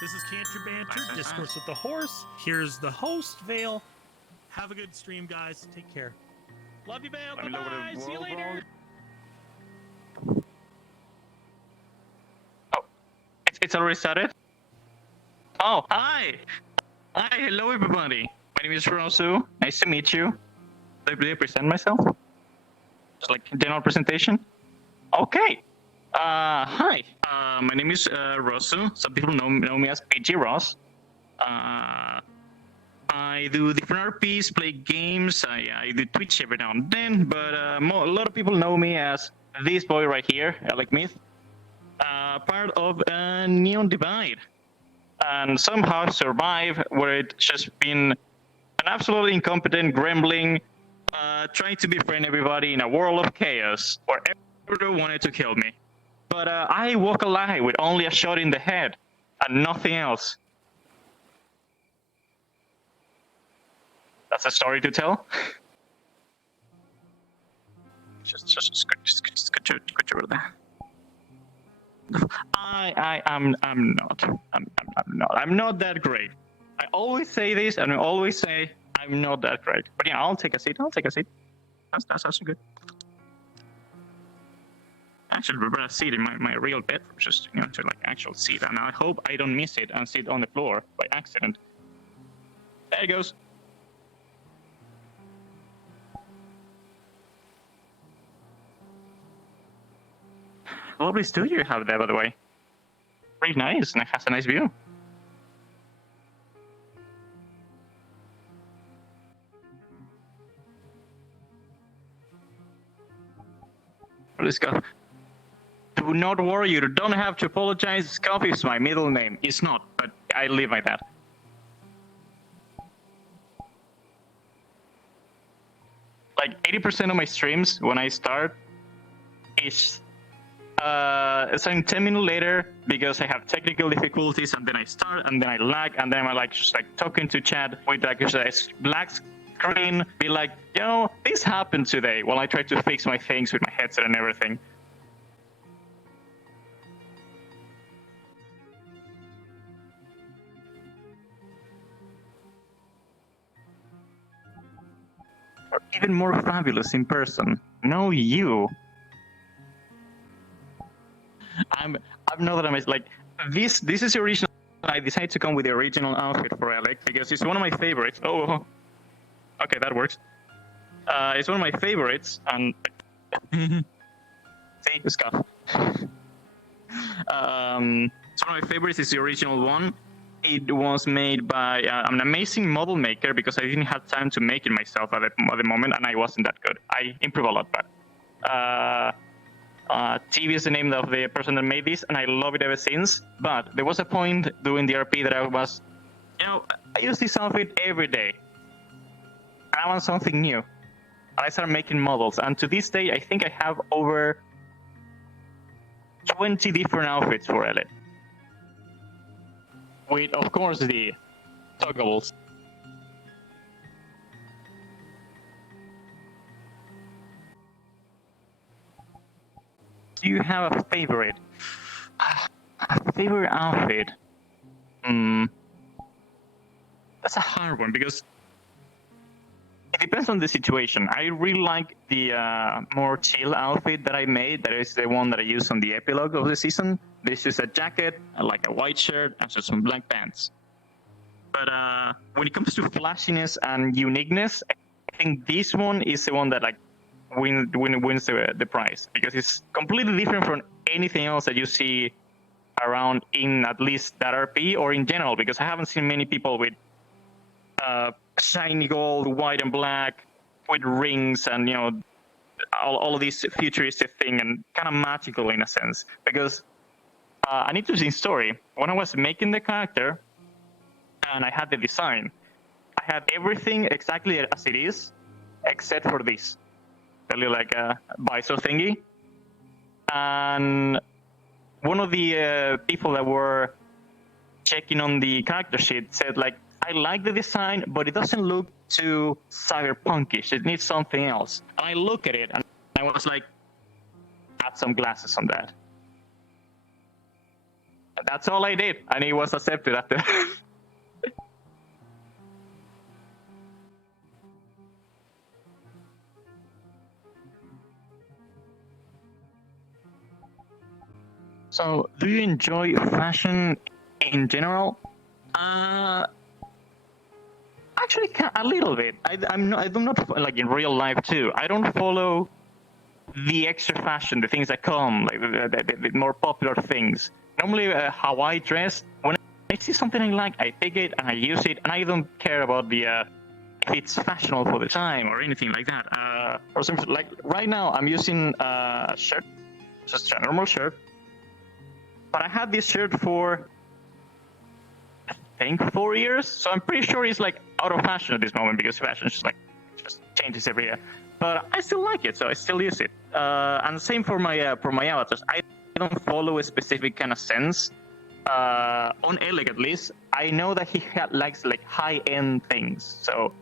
This is Canter Banter, Discourse with the Horse. Here's the host, Vale. Have a good stream, guys. Take care. Love you, Vale. Bye-bye. See you later. Oh, it's already started? Oh, hi. Hi, hello, everybody. My name is Rosu. Nice to meet you. Did I present myself? Just like general presentation? Okay. Hi. My name is Rosu. Some people know me as PG Ross. I do different RPs, play games. I do Twitch every now and then, but a lot of people know me as this boy right here, Ellek Myth, part of Neon Divide, and somehow survive where it's just been an absolutely incompetent gremlin trying to befriend everybody in a world of chaos where everyone wanted to kill me. But I walk alive with only a shot in the head and nothing else. That's a story to tell. just scooch over there. I'm not that great. I always say this, and I always say I'm not that great. But yeah, I'll take a seat. That's also good. Actually, we're gonna sit in my real bed, just to like actual seat, and I hope I don't miss it and sit on the floor by accident. There it goes. Lovely studio you have there, by the way. Pretty nice, and it has a nice view. Let's go. Do not worry, you don't have to apologize. Scuff is my middle name. It's not, but I live like that. Like 80% of my streams when I start is starting 10 minutes later because I have technical difficulties, and then I start, and then I lag, and then I'm like just like talking to chat with like a black screen, be like, this happened today, while I try to fix my things with my headset and everything. Or even more fabulous in person. No, you. I'm not that I'm like this is the original. I decided to come with the original outfit for Ellek because it's one of my favorites. Oh, okay, that works. It's one of my favorites, and see, scuff. It's one of my favorites. It's the original one. It was made by an amazing model maker because I didn't have time to make it myself at the moment, and I wasn't that good. I improve a lot, but TV is the name of the person that made this, and I love it ever since. But there was a point doing the RP that I was, I use this outfit every day. I want something new. And I started making models, and to this day, I think I have over 20 different outfits for Ellek. With, of course, the toggables. Do you have a favorite? A favorite outfit? That's a hard one because it depends on the situation. I really like the more chill outfit that I made. That is the one that I used on the epilogue of the season. This is a jacket, like a white shirt, and just some black pants. But when it comes to flashiness and uniqueness, I think this one is the one that like wins the prize because it's completely different from anything else that you see around in at least that RP or in general, because I haven't seen many people with shiny gold, white and black, with rings and all of these futuristic thing and kind of magical in a sense. Because an interesting story, when I was making the character and I had the design, I had everything exactly as it is except for this, the little like visor thingy. And one of the people that were checking on the character sheet said like, I like the design, but it doesn't look too cyberpunkish. It needs something else. And I look at it and I was like, add some glasses on that. That's all I did, and it was accepted after. So, do you enjoy fashion in general? Actually, a little bit. I'm not like in real life too. I don't follow the extra fashion, the things that come, like the more popular things. Normally, how I dress, when I see something I like, I pick it and I use it, and I don't care about the if it's fashionable for the time or anything like that. For some, like right now, I'm using a shirt, just a normal shirt, but I had this shirt for I think 4 years, so I'm pretty sure it's like out of fashion at this moment because fashion just changes every year. But I still like it, so I still use it. And same for my avatars. I don't follow a specific kind of sense. On Ellek at least, I know that he likes like high-end things. So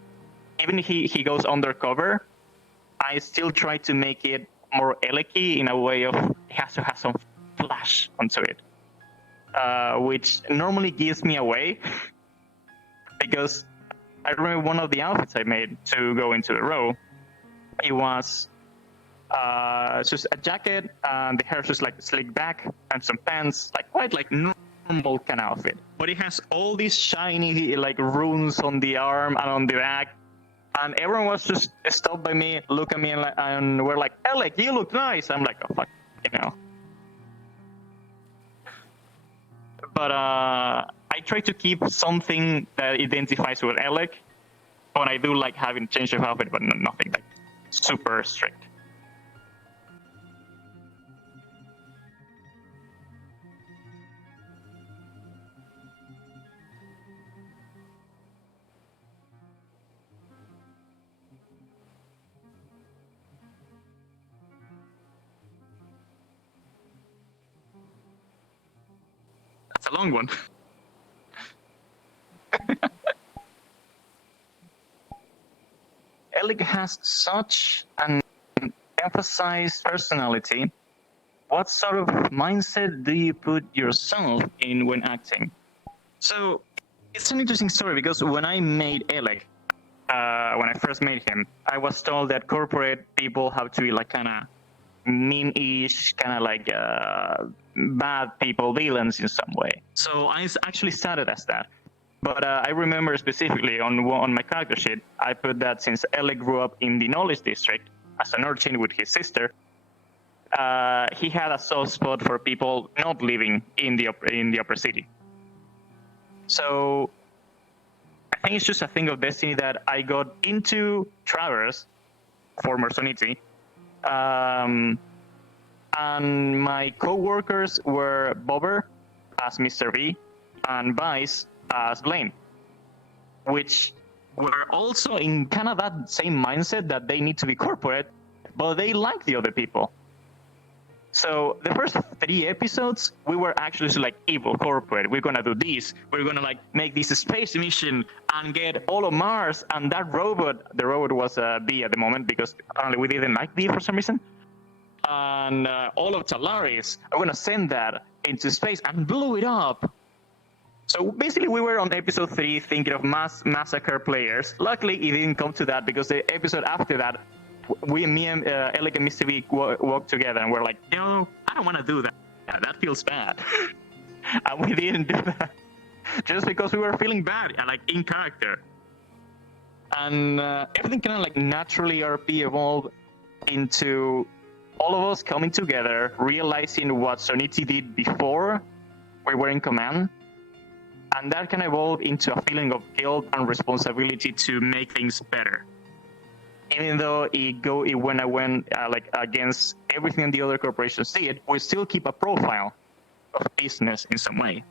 even if he goes undercover, I still try to make it more Ellek-y in a way of it has to have some flash onto it. Which normally gives me away because I remember one of the outfits I made to go into the row. It was just a jacket and the hair just like slicked back and some pants, like quite like normal kind of outfit. But it has all these shiny like runes on the arm and on the back. And everyone was just stopped by me, look at me, and we're like, Ellek, you look nice. I'm like, oh fuck, you know. But I try to keep something that identifies with Ellek. But I do like having change of outfit, but nothing like super strict. That's a long one. Ellek has such an emphasized personality. What sort of mindset do you put yourself in when acting? So it's an interesting story because when I made Ellek, when I first made him, I was told that corporate people have to be like kind of mean-ish, kind of like bad people, villains in some way. So I actually started as that. But I remember specifically on my character sheet, I put that since Ellek grew up in the knowledge district as an urchin with his sister, he had a soft spot for people not living in the upper city. So I think it's just a thing of destiny that I got into Travers, former Soniti, and my co-workers were Bobber as Mr. V and Vice as Blaine, which were also in kind of that same mindset that they need to be corporate, but they like the other people. So the first 3 episodes, we were actually like evil corporate. We're gonna do this. We're gonna like make this space mission and get all of Mars. And that robot, the robot was B at the moment because apparently we didn't like B for some reason. And all of Talaris, I'm gonna send that into space and blew it up. So basically, we were on episode 3 thinking of massacre players. Luckily, it didn't come to that because the episode after that, me and Ellek and Mr. V walked together and we're like, I don't want to do that. That feels bad. And we didn't do that just because we were feeling bad and like in character. And everything kind of like naturally RP evolved into all of us coming together, realizing what Soniti did before we were in command. And that can evolve into a feeling of guilt and responsibility to make things better. Even though it went like against everything the other corporations did, we still keep a profile of business in some way.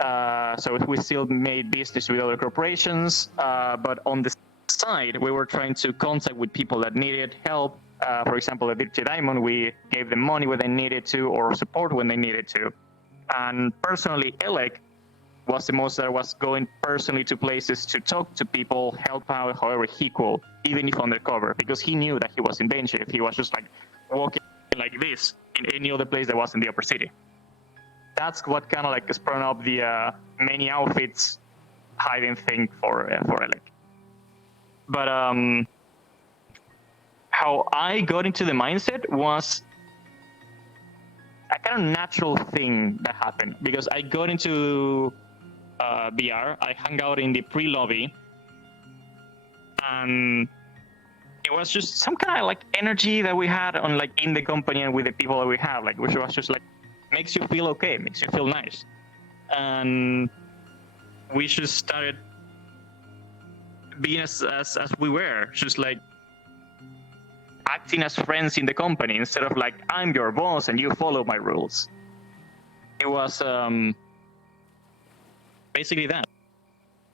So we still made business with other corporations, but on the side, we were trying to contact with people that needed help. For example, at Vicse Diamond, we gave them money when they needed to or support when they needed to. And personally, Ellek was the most that was going personally to places to talk to people, help out however he could, even if undercover, because he knew that he was in danger if he was just like walking like this in any other place that was in the upper city. that's what kind of like sprung up the many outfits hiding thing for Ellek. But how I got into the mindset was a kind of natural thing that happened because I got into VR. I hung out in the pre-lobby, and it was just some kind of like energy that we had on like in the company and with the people that we have, like which was just like makes you feel okay, makes you feel nice, and we just started being as we were, just like acting as friends in the company instead of like I'm your boss and you follow my rules. It was basically that,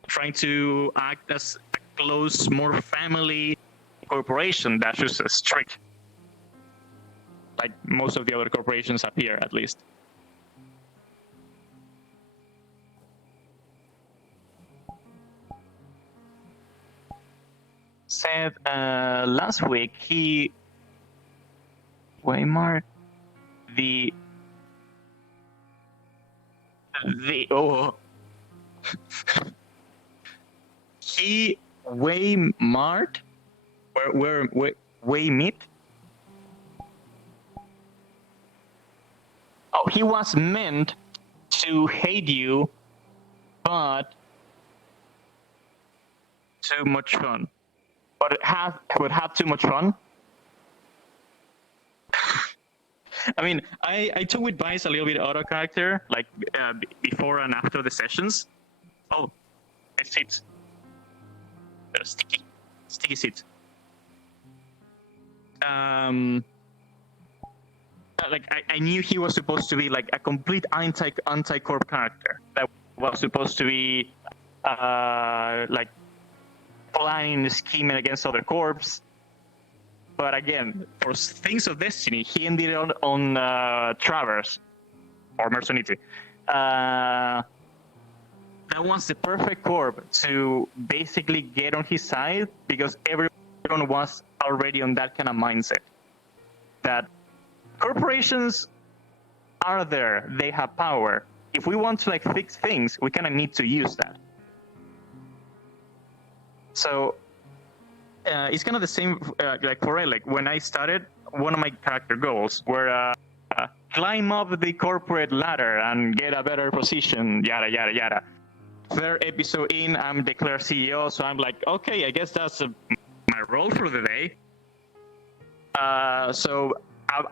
trying to act as a close, more family corporation that's just strict, like most of the other corporations up here, at least. Said last week he Weimar the oh he Weimart where Weimit. Oh, he was meant to hate you, but too much fun. But would have too much fun. I mean, I took with Vice a little bit auto character, like before and after the sessions. Oh, it's seats. They're sticky seats. Like I knew he was supposed to be like a complete anti-corp character that was supposed to be like planning, scheming against other corps. But again, for things of destiny, he ended on Travers or Mercenity. That was the perfect corp to basically get on his side because everyone was already on that kind of mindset that corporations are there, they have power. If we want to like fix things, we kind of need to use that. So it's kind of the same like for Ellek. When I started, one of my character goals were climb up the corporate ladder and get a better position, yada yada yada. Third episode in, I'm declared CEO, so I'm like, okay, I guess that's my role for the day. So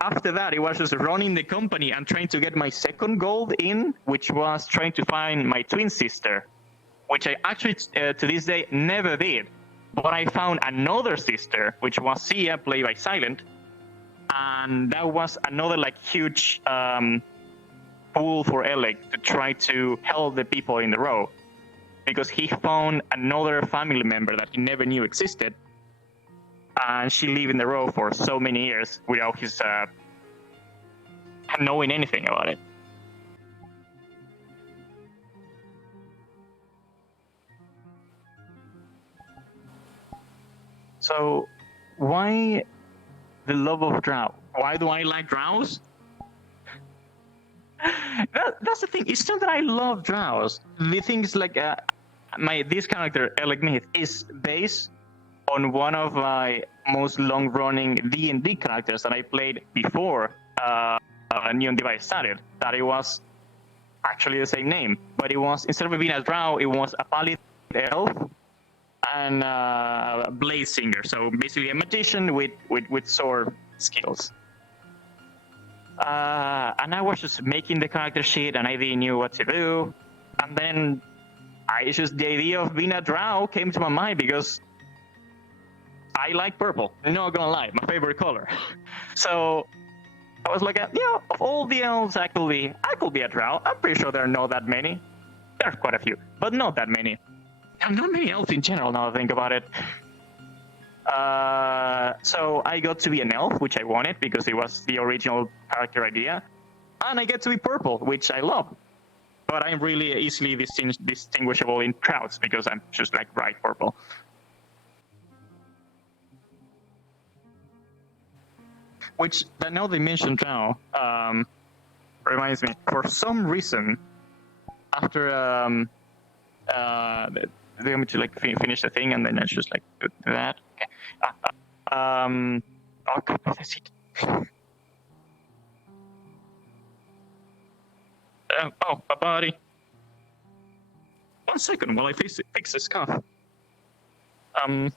after that, it was just running the company and trying to get my second goal in, which was trying to find my twin sister, which I actually to this day never did. But I found another sister, which was Sia, played by Silent, and that was another like huge pull for Ellek to try to help the people in the row, because he found another family member that he never knew existed, and she lived in the row for so many years without his knowing anything about it. So, why the love of drow? Why do I like drows? That's the thing. It's not that I love drows. The thing is like this character Ellek Myth is based on one of my most long-running D&D characters that I played before Neon Device started. That it was actually the same name, but it was, instead of being a drow, it was a pallid elf and a blaze singer. So basically a magician with sword skills. And I was just making the character sheet and I didn't know what to do. And then the idea of being a drow came to my mind because I like purple. I'm not gonna lie, my favorite color. So I was like, of all the elves, I could be a drow. I'm pretty sure there are not that many. There are quite a few, but not that many. There are not many elves in general, now I think about it. So I got to be an elf, which I wanted because it was the original character idea. And I get to be purple, which I love. But I'm really easily distinguishable in crowds because I'm just like bright purple. Which, now they mentioned drow, reminds me, for some reason, after they want me to like finish the thing, and then I just like do that. Okay. Oh god, that's it. Oh, a body. 1 second while I fix the scuff. I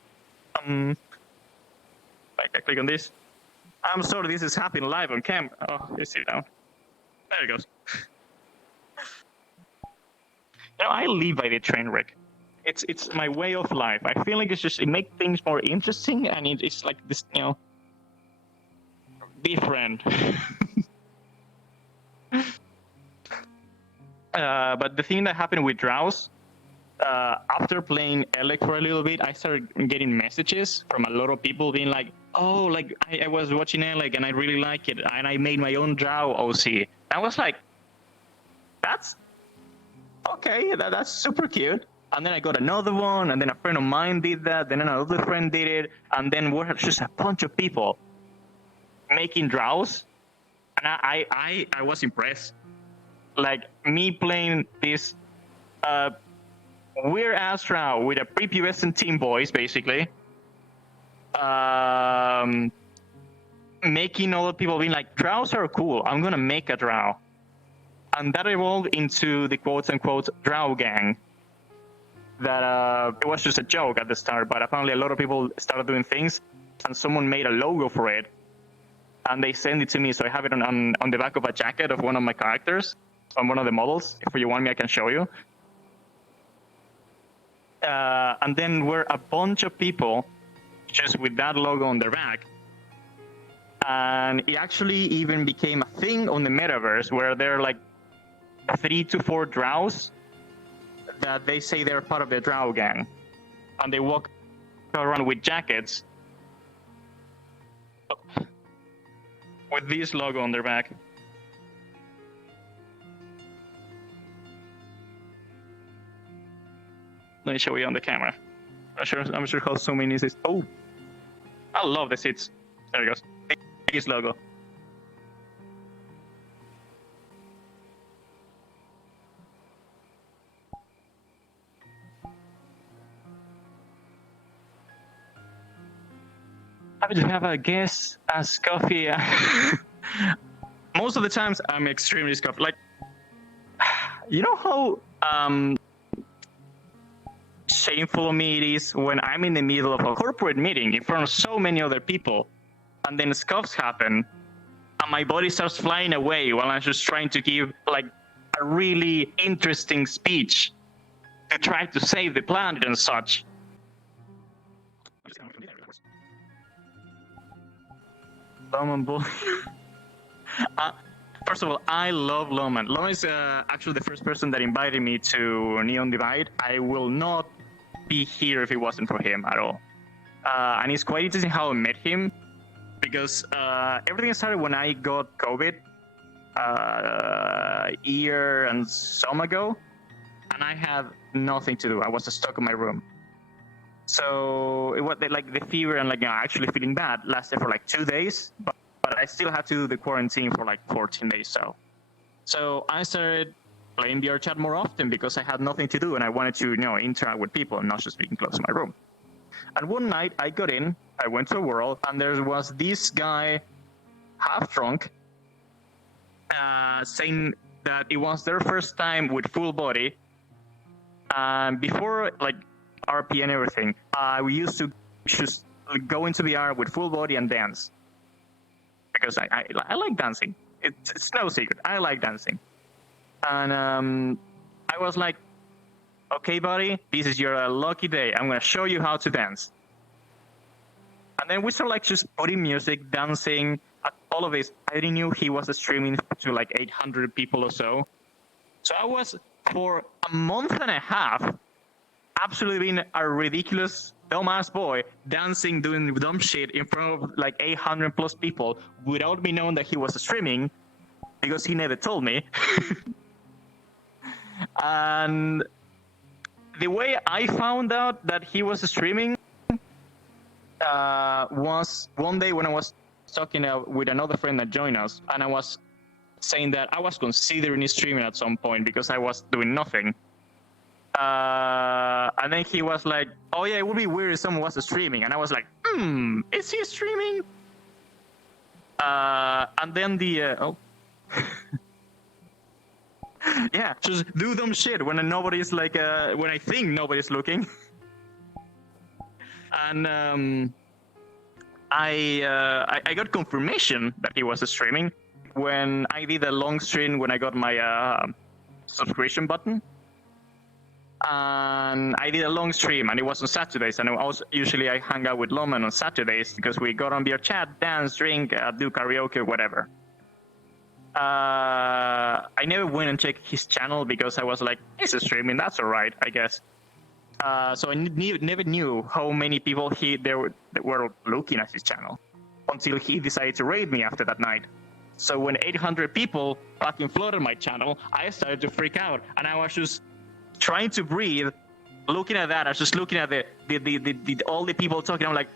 click on this. I'm sorry, this is happening live on cam. Oh, you sit down. There it goes. I live by the train wreck. It's my way of life. I feel like it makes things more interesting, and it's like this, different. But the thing that happened with drows, after playing Ellek for a little bit, I started getting messages from a lot of people being like, oh, like I was watching Ellek and I really like it, and I made my own drow OC. I was like, that's okay, that's super cute. And then I got another one, and then a friend of mine did that, then another friend did it, and then we're just a bunch of people making drows, and I was impressed. Like, me playing this weird ass drow with a prepubescent teen boys, basically, making other people being like, drows are cool, I'm gonna make a drow. And that evolved into the quote-unquote drow gang. That it was just a joke at the start, but apparently a lot of people started doing things, and someone made a logo for it, and they sent it to me, so I have it on the back of a jacket of one of my characters, on one of the models. If you want me, I can show you. And then we're a bunch of people just with that logo on their back, and it actually even became a thing on the metaverse where there are like 3 to 4 drows that they say they're part of the drow gang, and they walk around with jackets with this logo on their back. Let me show you on the camera. I'm sure how so many is this. Oh, I love the seats. There it goes. Biggest logo. Happy to have a guest as Scuffy. Most of the times, I'm extremely scuffy. Like, you know how shameful of me it is when I'm in the middle of a corporate meeting in front of so many other people, and then scuffs happen, and my body starts flying away while I'm just trying to give like a really interesting speech to try to save the planet and such. First of all, I love Loman. Loman is actually the first person that invited me to Neon Divide. I will not be here if it wasn't for him at all. And it's quite interesting how I met him, because everything started when I got COVID a year and some ago, and I had nothing to do. I was stuck in my room. So it was like the fever and like actually feeling bad lasted for like 2 days, but I still had to do the quarantine for like 14 days. So I started playing VR chat more often because I had nothing to do and I wanted to interact with people and not just being close to my room. And one night I got in, I went to a world, and there was this guy half drunk saying that it was their first time with full body. Before like RP and everything, we used to just go into VR with full body and dance, because I like dancing. It's no secret, I like dancing. And I was like, okay buddy, this is your lucky day, I'm gonna show you how to dance. And then we started like just putting music, dancing, all of this. I didn't know he was streaming to like 800 people or so. So I was, for a month and a half, absolutely being a ridiculous dumbass boy, dancing, doing dumb shit in front of like 800 plus people without me knowing that he was streaming, because he never told me. And the way I found out that he was streaming was one day when I was talking with another friend that joined us, and I was saying that I was considering streaming at some point because I was doing nothing. And then he was like, "Oh yeah, it would be weird if someone was streaming." And I was like, is he streaming? And then yeah, just do dumb shit when nobody's like, when I think nobody's looking. And I got confirmation that he was streaming when I did a long stream when I got my subscription button. And I did a long stream, and it was on Saturdays. And usually I hang out with Goldman on Saturdays because we got on beer chat, dance, drink, do karaoke, whatever. I never went and checked his channel because I was like, he's streaming, that's all right, I guess. So I never knew how many people were looking at his channel until he decided to raid me after that night. So when 800 people fucking flooded my channel, I started to freak out, and I was just trying to breathe, looking at that. I was just looking at all the people talking. I'm like,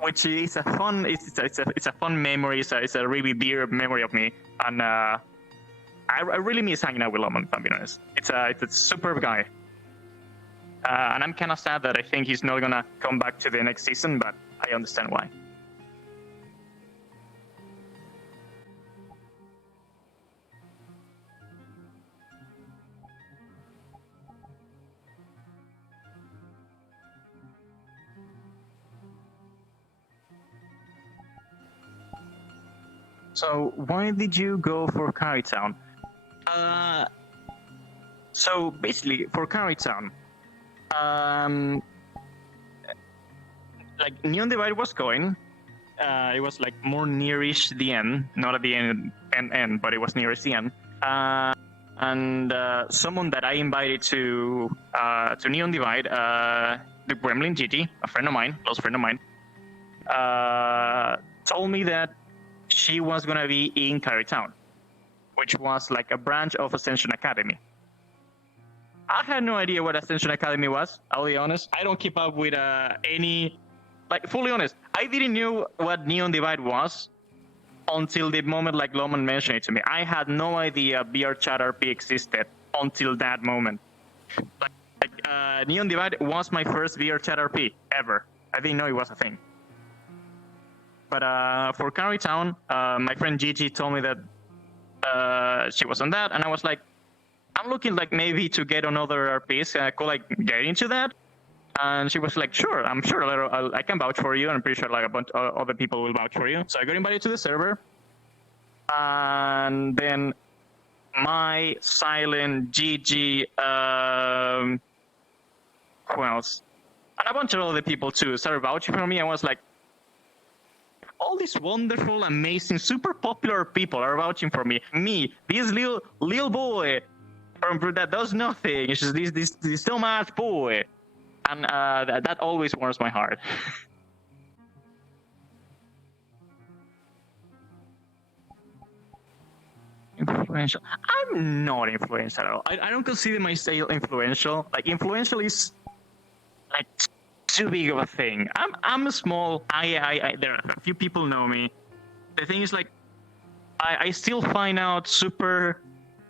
which is a fun. It's a fun memory. It's a really dear memory of me, and I really miss hanging out with Goldman, if I'm being honest. It's a superb guy, and I'm kind of sad that I think he's not gonna come back to the next season, but I understand why. So why did you go for Cari Town? So basically for Cari Town, like Neon Divide was going. It was like more nearish the end, not at the end, but it was nearest the end. And someone that I invited to Neon Divide, the Gremlin Gigi, a friend of mine, close friend of mine, told me that she was going to be in Cari Town, which was like a branch of Ascension Academy. I had no idea what Ascension Academy was, I'll be honest. I don't keep up with any, like, fully honest. I didn't know what Neon Divide was until the moment like Goldman mentioned it to me. I had no idea VRChat RP existed until that moment. Like Neon Divide was my first VRChat RP ever. I didn't know it was a thing. But for Cari Town, my friend Gigi told me that she was on that, and I was like, I'm looking like maybe to get another RPs. Could like get into that? And she was like, sure, I'm sure I can vouch for you, and I'm pretty sure like a bunch of other people will vouch for you. So I got invited to the server, and then my silent Gigi, who else? And a bunch of other people too started vouching for me. I was like, all these wonderful, amazing, super popular people are vouching for me. Me, this little boy that does nothing. It's just this dumbass boy, and that always warms my heart. Influential? I'm not influential at all. I don't consider myself influential. Like influential is like too big of a thing. I'm small. There are a few people know me. The thing is, like, I still find out super,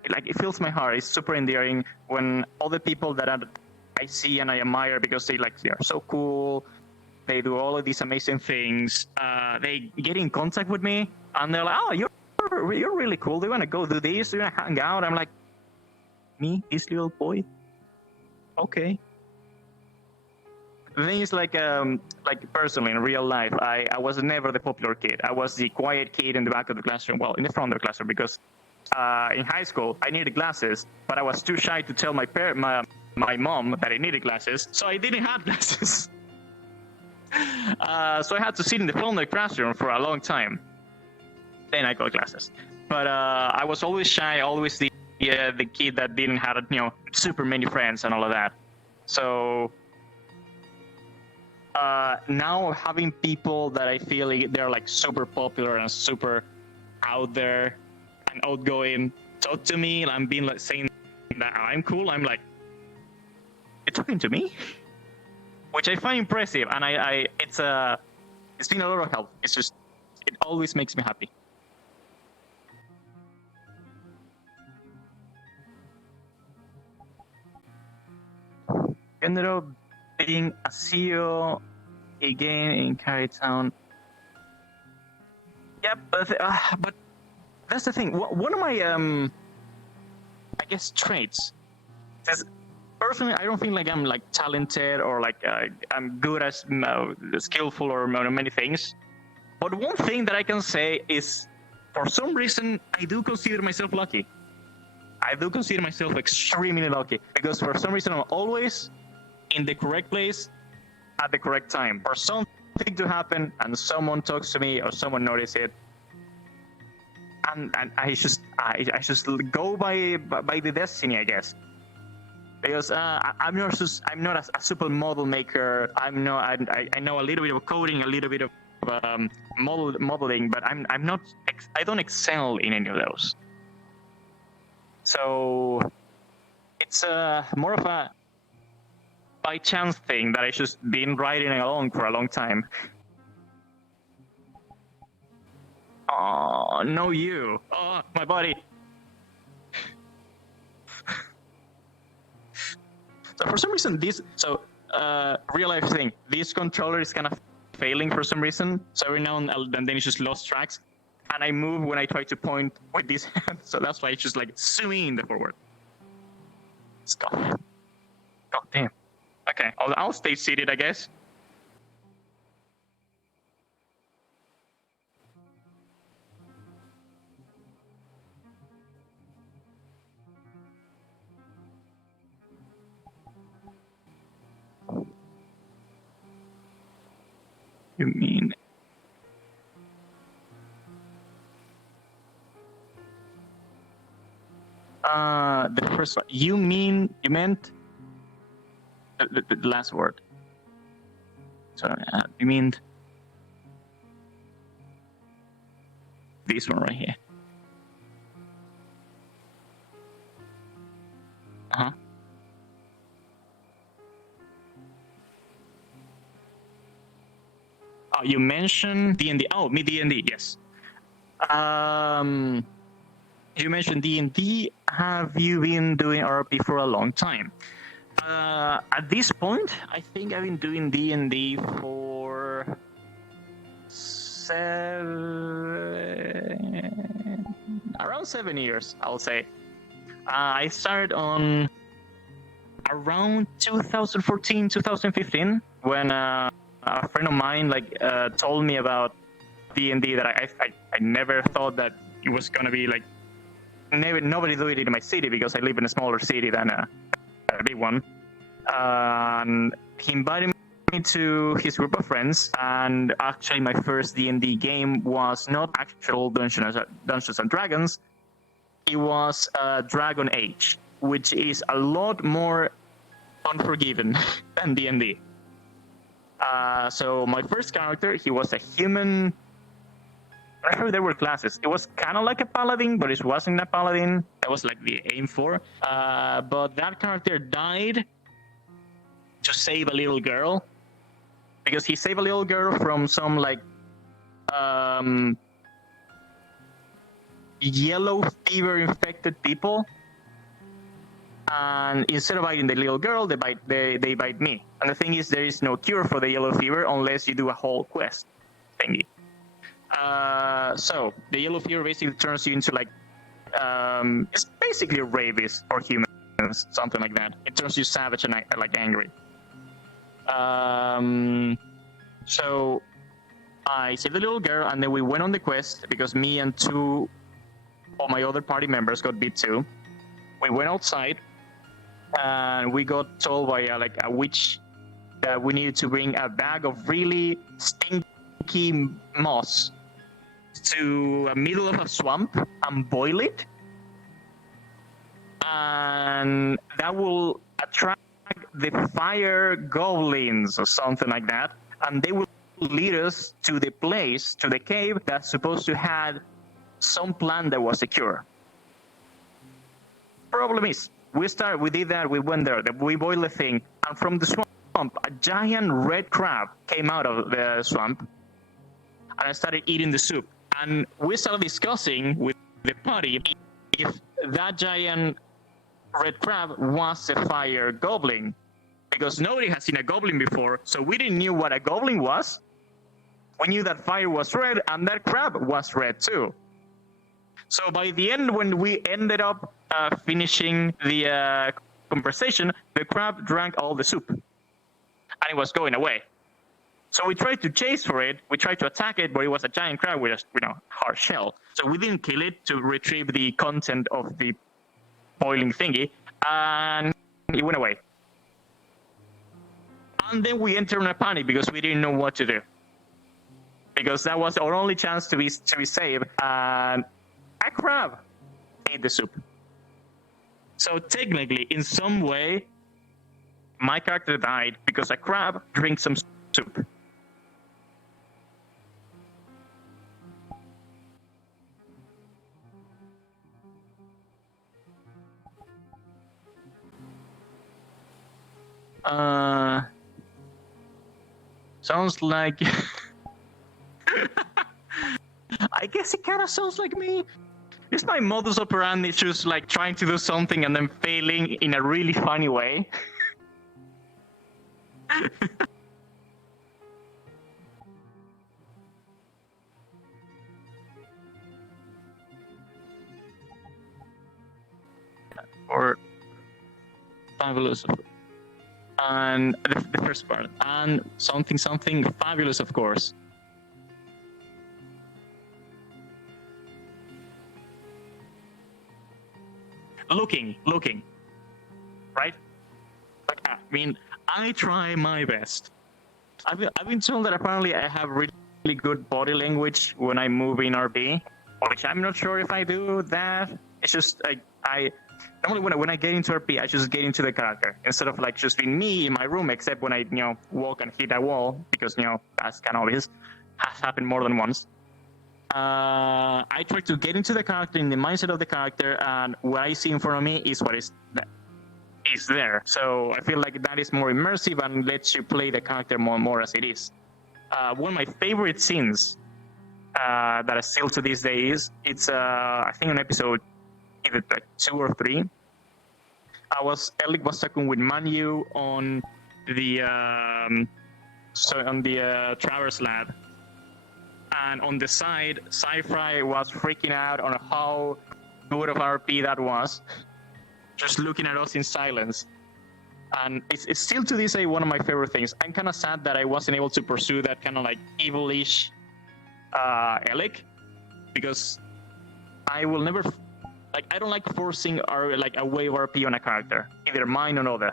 like, it fills my heart. It's super endearing when all the people that I see and I admire because they are so cool. They do all of these amazing things. They get in contact with me and they're like, "Oh, you're really cool. Do you want to go do this? Do you want to hang out?" I'm like, me, this little boy. Okay. The thing is, like personally in real life, I was never the popular kid. I was the quiet kid in the back of the classroom, well, in the front of the classroom, because in high school I needed glasses, but I was too shy to tell my mom that I needed glasses, so I didn't have glasses. So I had to sit in the front of the classroom for a long time. Then I got glasses, but I was always shy, always the kid that didn't have super many friends and all of that. So. Now having people that I feel like they're like super popular and super out there and outgoing talk to me, and I'm being like saying that I'm cool. I'm like, you're talking to me, which I find impressive, and it's been a lot of help. It's It always makes me happy. Ended up being a CEO again in Cari Town. Yeah, but that's the thing. One of my I guess traits is personally I don't think like I'm like talented or like I'm good as skillful or many things. But one thing that I can say is, for some reason, I do consider myself lucky. I do consider myself extremely lucky because for some reason I'm always in the correct place at the correct time. For something to happen and someone talks to me or someone notices it, and I just go by the destiny, I guess. Because I'm not a super model maker. I know a little bit of coding, a little bit of modeling, but I don't excel in any of those. So it's more of a by chance thing that I just been riding along for a long time. Oh, no you. Oh, my body. So for some reason real life thing, this controller is kind of failing for some reason. So every now and then it just lost tracks. And I move when I try to point with this hand. So that's why it's just like zooming in the forward. Scuff. God damn. Okay, I'll stay seated, I guess. You mean the first one? You meant the last word. So you mean this one right here. Uh-huh. Oh, you mentioned D&D. Oh, me D&D, yes. You mentioned D&D. Have you been doing RP for a long time? At this point, I think I've been doing D&D for around 7 years, I'll say. I started on around 2014, 2015, when a friend of mine told me about D&D that I never thought that it was gonna be like nobody do it in my city because I live in a smaller city than a big one. And he invited me to his group of friends, and actually my first D&D game was not actual Dungeons and Dragons. It was Dragon Age, which is a lot more unforgiving than D&D. So my first character, he was a human. I remember there were classes. It was kind of like a paladin, but it wasn't a paladin. That was like the aim for. But that character died to save a little girl, because he saved a little girl from some yellow fever infected people. And instead of biting the little girl, they bite me. And the thing is, there is no cure for the yellow fever unless you do a whole quest thingy. So the yellow fever basically turns you into it's basically rabies for humans, something like that. It turns you savage and angry. So I saved the little girl, and then we went on the quest because me and two of my other party members got bit too. We went outside, and we got told by a witch that we needed to bring a bag of really stinky moss to the middle of a swamp and boil it, and that will attract the fire goblins or something like that, and they will lead us to the place, to the cave that's supposed to have some plant that was secure. Problem is, we did that, we went there, we boiled the thing, and from the swamp, a giant red crab came out of the swamp, and I started eating the soup. And we started discussing with the party if that giant red crab was a fire goblin, because nobody has seen a goblin before, so we didn't knew what a goblin was. We knew that fire was red and that crab was red too. So by the end, when we ended up finishing the conversation, the crab drank all the soup and it was going away. So we tried to chase for it, we tried to attack it, but it was a giant crab with a hard shell. So we didn't kill it to retrieve the content of the boiling thingy, and it went away. And then we entered in a panic because we didn't know what to do. Because that was our only chance to be saved, and a crab ate the soup. So technically, in some way, my character died because a crab drank some soup. Sounds like... I guess it kind of sounds like me. It's my modus operandi, just like trying to do something and then failing in a really funny way. Or fabulous, and the first part, and something fabulous, of course. Looking, right? Like, I mean, I try my best. I've been told that apparently I have really good body language when I move in RP, which I'm not sure if I do that. It's just I normally when I get into RP, I just get into the character instead of like just being me in my room. Except when I walk and hit a wall, because that's kind of obvious. Has happened more than once. I try to get into the character, in the mindset of the character, and what I see in front of me is what is there. So I feel like that is more immersive and lets you play the character more as it is. One of my favorite scenes that I still to this day it's I think an episode either like 2 or 3. Ellek was talking with Manu on the Traverse Lab. And on the side, Sci-Fi was freaking out on how good of RP that was, just looking at us in silence. And it's still to this day one of my favorite things. I'm kind of sad that I wasn't able to pursue that kind of like evilish Ellek, because I will never I don't like forcing a way of RP on a character, either mine or another.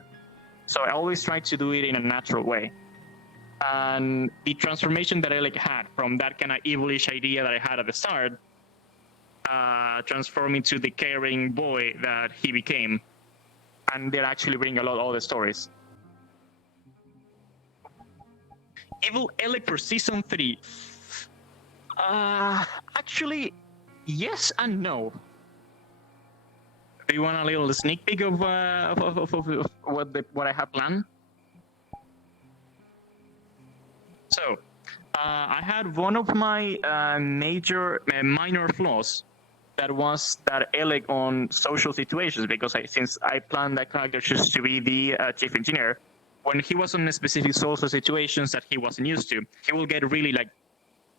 So I always try to do it in a natural way. And the transformation that Ellek had from that kind of evilish idea that I had at the start, transformed into the caring boy that he became, and they're actually bring a lot of all the stories. Evil Ellek for season 3. Actually, yes and no. Do you want a little sneak peek of what I have planned? So, I had one of my minor flaws that was that Ellek on social situations, because since I planned that character just to be the chief engineer, when he was in specific social situations that he wasn't used to, he will get really like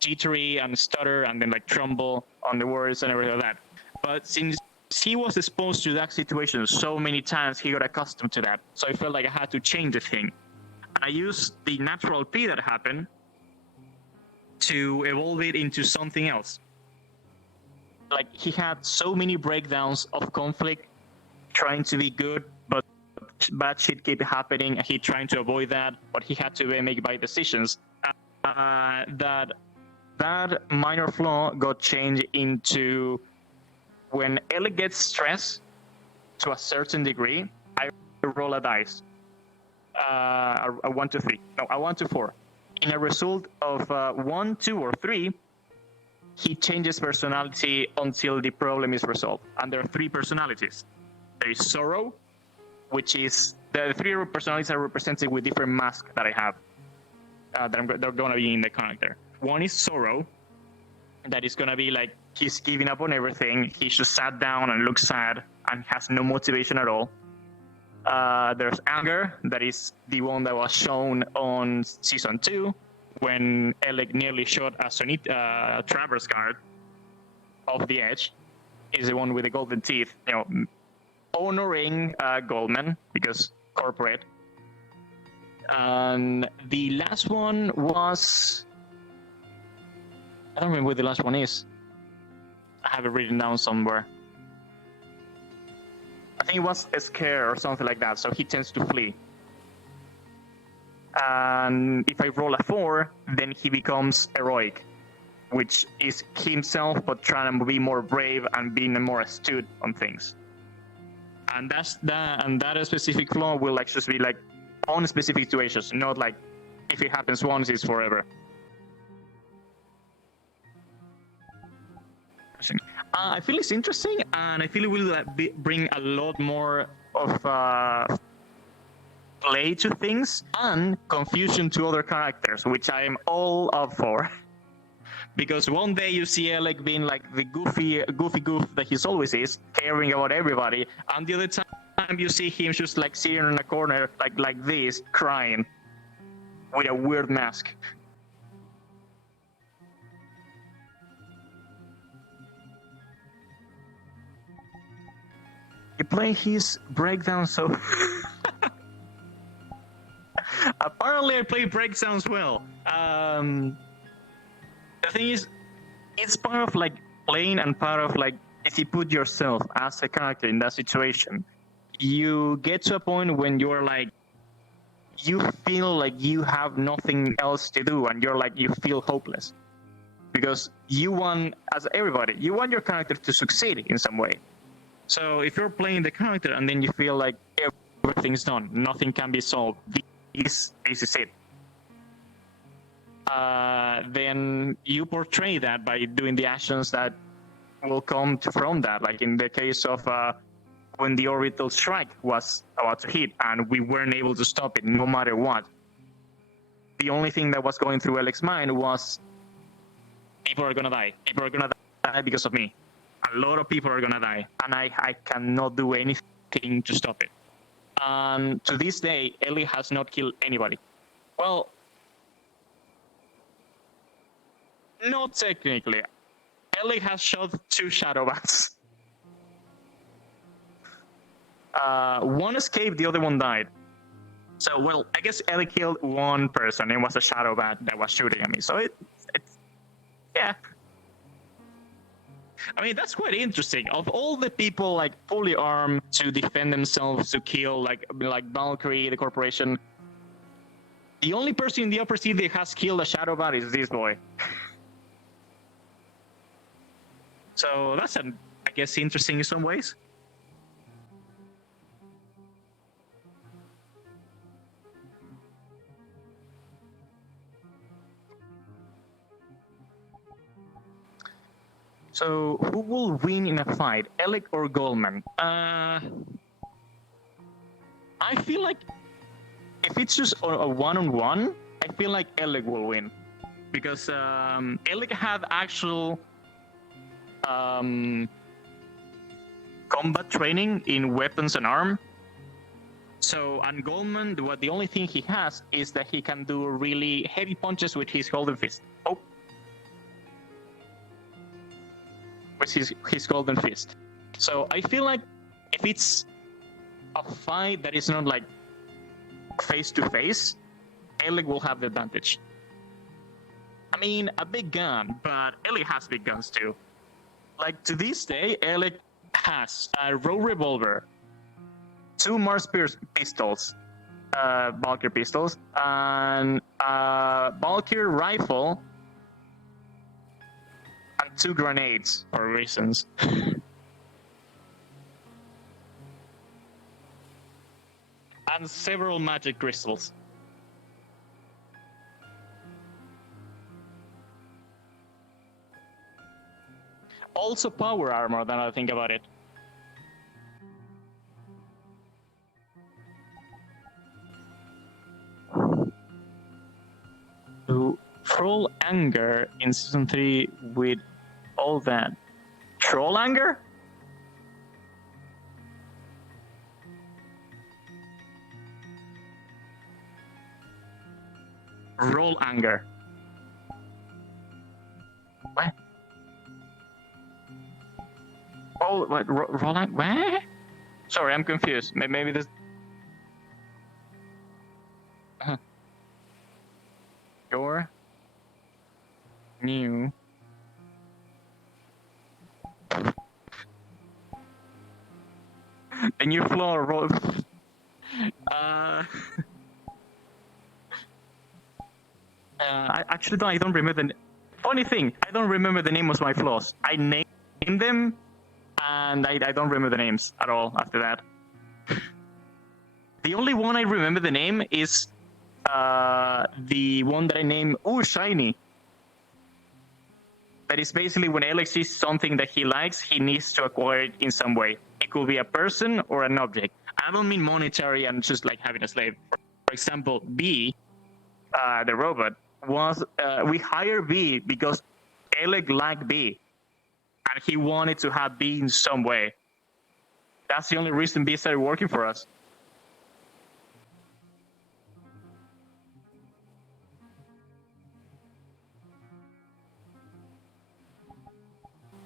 jittery and stutter and then like tremble on the words and everything like that. But since he was exposed to that situation so many times, he got accustomed to that. So I felt like I had to change the thing. I used the natural P that happened to evolve it into something else. Like, he had so many breakdowns of conflict, trying to be good, but bad shit kept happening, and he trying to avoid that, but he had to make bad decisions. That minor flaw got changed into when Ellek gets stressed to a certain degree, I roll a dice. A 1 to 3. No, a 1 to 4. In a result of 1, 2, or 3, he changes personality until the problem is resolved. And there are 3 personalities. There is sorrow, which is the 3 personalities are represented with different masks that I have. They're going to be in the character. One is sorrow, that is gonna be like he's giving up on everything. He just sat down and looks sad and has no motivation at all. There's anger, that is the one that was shown on season 2 when Ellek nearly shot a traverse guard off the edge. Is the one with the golden teeth, honoring Goldman because corporate. And the last one was, I don't remember what the last one is. I have it written down somewhere. I think it was a scare or something like that, so he tends to flee. And if I roll a 4, then he becomes heroic, which is himself but trying to be more brave and being more astute on things. And that specific flaw will like just be like on specific situations, not like if it happens once, it's forever. I feel it's interesting, and I feel it will bring a lot more of play to things and confusion to other characters, which I am all up for. Because one day you see Ellek being like the goofy goof that he always is, caring about everybody, and the other time you see him just like sitting in a corner like this, crying with a weird mask. You play his breakdown so. Apparently, I play breakdowns well. The thing is, it's part of like playing and part of like if you put yourself as a character in that situation, you get to a point when you're like, you feel like you have nothing else to do, and you're like, you feel hopeless because you want, as everybody, you want your character to succeed in some way. So if you're playing the character and then you feel like everything's done, nothing can be solved, this is it. Then you portray that by doing the actions that will come from that. Like in the case of when the orbital strike was about to hit and we weren't able to stop it no matter what. The only thing that was going through Ellek's mind was, people are gonna die. People are gonna die because of me. A lot of people are gonna die, and I cannot do anything to stop it. And to this day, Ellek has not killed anybody. Well, not technically. Ellek has shot 2 shadow bats. One escaped, the other one died. So, well, I guess Ellek killed one person. It was a shadow bat that was shooting at me. So it's yeah. I mean, that's quite interesting. Of all the people like fully armed to defend themselves, to kill like Valkyrie, the corporation, the only person in the upper sea that has killed a shadow bat is this boy. So that's, I guess, interesting in some ways. So, who will win in a fight, Ellek or Goldman? I feel like if it's just a one-on-one, I feel like Ellek will win. Because Ellek had actual combat training in weapons and arm. So, and Goldman, the only thing he has is that he can do really heavy punches with his golden fist. Oh. With his golden fist. So I feel like if it's a fight that is not like face to face, Ellek will have the advantage. I mean, a big gun, but Ellek has big guns too. Like to this day, Ellek has a row revolver, 2 Mars pistols, Valkyrie pistols, and a Valkyrie rifle, and 2 grenades for reasons. And several magic crystals. Also power armor, now that I think about it. To troll anger in season 3 with all that. Troll anger? Roll anger. What? Oh, what? Roll anger? What? Sorry, I'm confused. Maybe this. Your new a new floor roll. I don't remember the. Funny thing, I don't remember the name of my flaws. I named them, and I don't remember the names at all after that. The only one I remember the name is the one that I named Shiny. That is basically when Ellek sees something that he likes, he needs to acquire it in some way. It could be a person or an object. I don't mean monetary and just like having a slave. For example, B, the robot, was we hired B because Ellek liked B, and he wanted to have B in some way. That's the only reason B started working for us.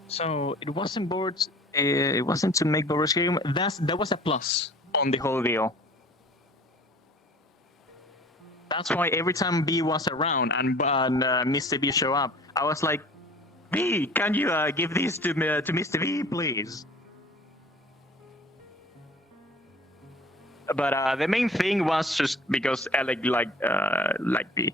So it wasn't boards. It wasn't to make board game. That was a plus on the whole deal. That's why every time B was around and Mr. B show up, I was like, B, can you give this to Mr. B, please? But the main thing was just because Ellek liked B.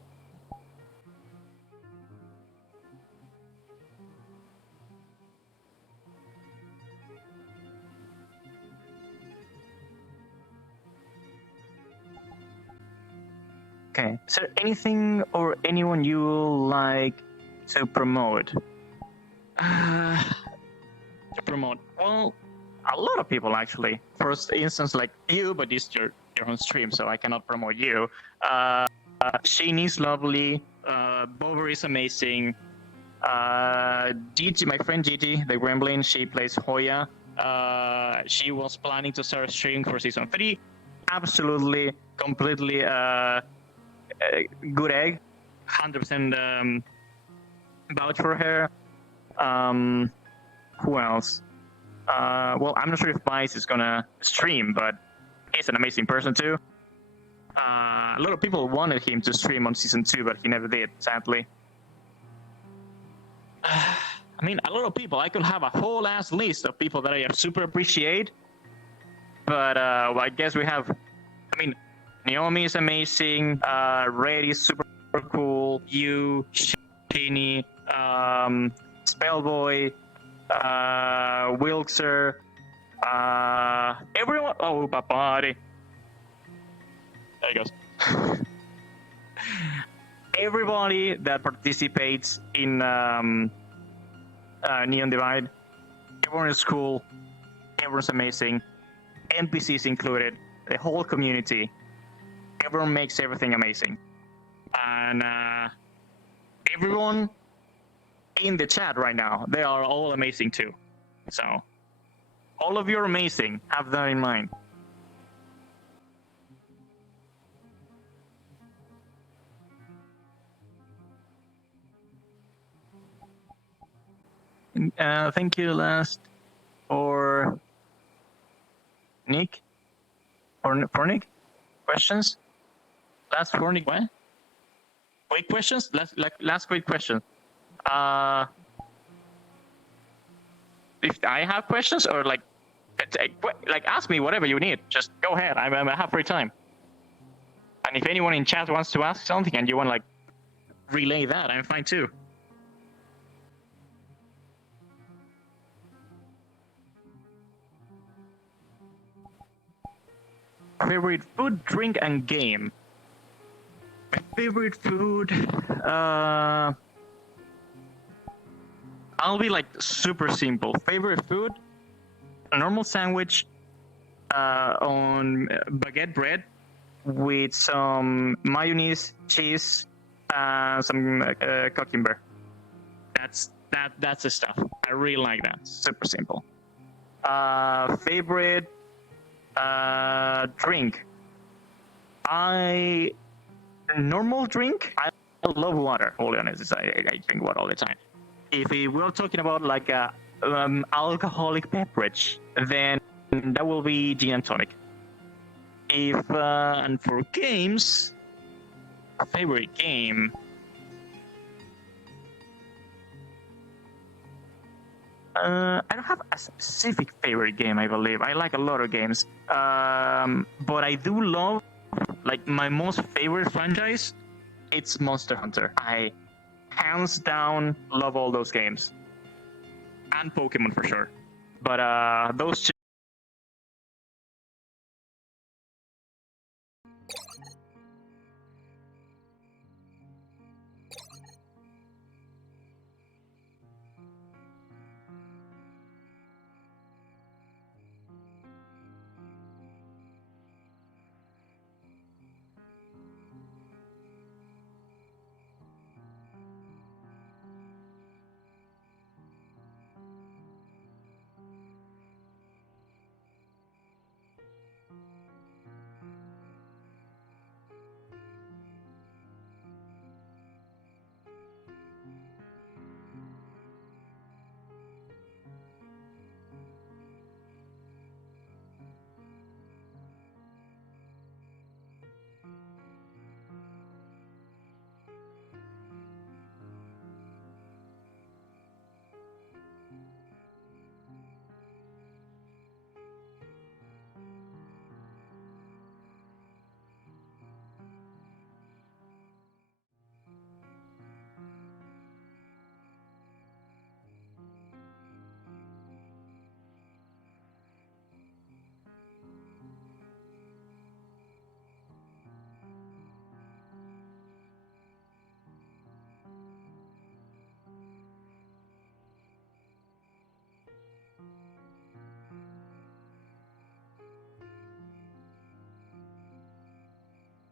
Okay, is there anything or anyone you like to promote? To promote? Well, a lot of people actually. For instance, like you, but it's your own stream, so I cannot promote you. Shane is lovely. Bover is amazing. Gigi, my friend Gigi, the Gremlin, she plays Hoya. She was planning to start streaming for season 3. Absolutely, completely good egg. 100% vouch for her. Who else? Well, I'm not sure if Vice is gonna stream, but he's an amazing person too. A lot of people wanted him to stream on season 2, but he never did, sadly. I mean, a lot of people. I could have a whole ass list of people that I super appreciate, but well, I guess we have. I mean, Naomi is amazing. Red is super cool. You, Shinny, Spellboy, Wilkser, everyone. Oh, Papari. There he goes. Everybody that participates in Neon Divide, everyone is cool. Everyone's amazing. NPCs included. The whole community. Everyone makes everything amazing. And everyone in the chat right now, they are all amazing too. So, all of you are amazing. Have that in mind. Thank you, last, for Nick. For Nick? Questions? Last for Nick, what? Quick questions? Last quick question. If I have questions or like ask me whatever you need. Just go ahead. I have free time. And if anyone in chat wants to ask something and you want to like relay that, I'm fine too. Favorite food, drink, and game. My favorite food, I'll be like super simple. Favorite food, a normal sandwich on baguette bread with some mayonnaise, cheese, some cucumber. That's That's the stuff. I really like that. Super simple. Favorite drink. Normal drink. I love water. All honest, I drink water all the time. If we're talking about like a alcoholic beverage, then that will be gin and tonic. If and for games, favorite game. I don't have a specific favorite game. I believe I like a lot of games, but I do love, like, my most favorite franchise. It's Monster Hunter. I hands down love all those games, and Pokemon for sure. But those